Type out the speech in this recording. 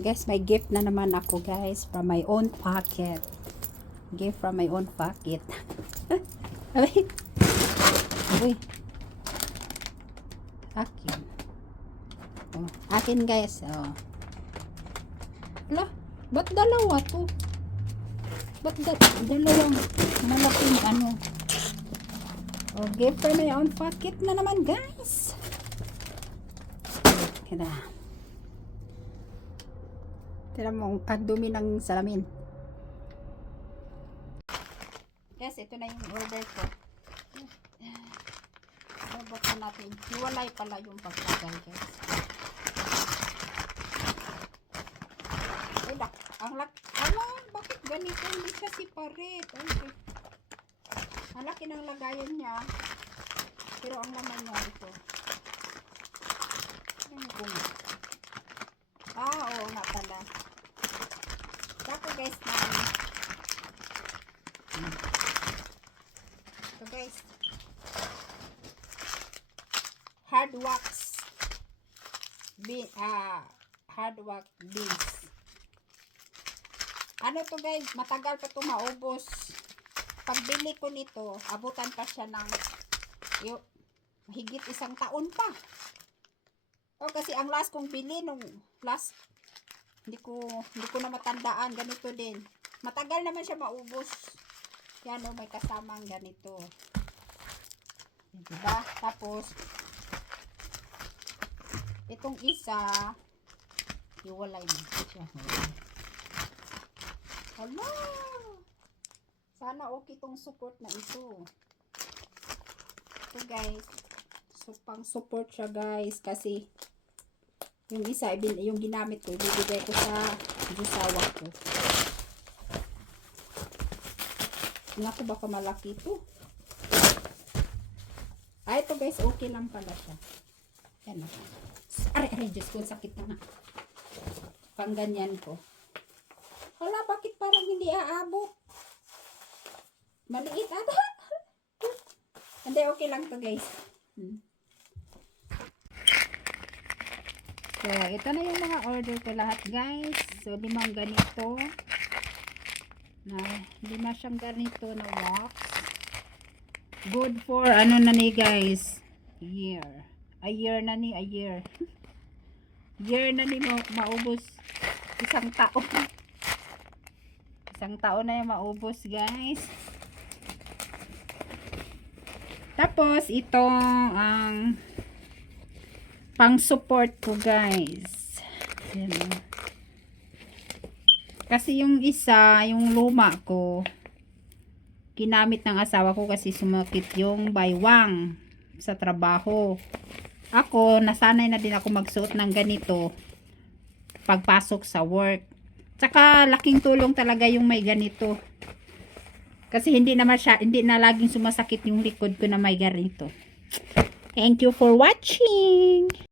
Guys, may gift na naman ako, guys, from my own pocket. Gift from my own pocket. Ay, uy. Akin. Oh, akin, guys. Oh. Ala, ba't dalawa to? Ba't dalawang malaking ano? Oh, gift from my own pocket na naman, guys. Kaya tira mo, ang dumi ng salamin. Guys, ito na yung order ko. Buksan natin. Hiwalay pala yung pagkagay, guys. Ay, ang ala, bakit ganito? Hindi siya separate. Okay. Ang laki ng lagayan niya. Pero ang laman niya ito. Ano ko nga? Oo nga pala. Dako, guys, na ito, guys. Hard wax beans. Ano to, guys, matagal pa to maubos. Pagbili ko nito, abutan pa siya ng higit 1 taon pa. O kasi ang last kong bili nung last, hindi ko na matandaan, ganito din. Matagal naman siya maubos. Yan o, may kasamang ganito. Diba? Tapos itong isa, iwalay mo siya. Hala! Sana okay tong support na ito. Ito, guys. So, pang support siya, guys. Kasi yung isa, yung ginamit ko, ibibigay ko sa jusawa ko. Naku, baka malaki ito. Ay, ito, guys, okay lang pala siya. Yan na. Aray, Diyos ko, sakit na nga. Pang ganyan ko. Hala, bakit parang hindi aabot? Maliit ata. Hindi, okay lang to, guys. So, ito na yung mga order ko lahat, guys. So, 5 ganito. Na 5 siyang ganito na wax. Good for, ano na ni, guys. Year. A year na ni, a year. Year na ni maubos. 1 taon. 1 taon na yung maubos, guys. Tapos, ito ang pang support ko, guys. Ayan. Kasi yung isa, yung luma ko, ginamit ng asawa ko kasi sumakit yung baywang sa trabaho. Ako, nasanay na din ako magsuot ng ganito pagpasok sa work. Tsaka laking tulong talaga yung may ganito. Kasi hindi na laging sumasakit yung likod ko na may ganito. Thank you for watching.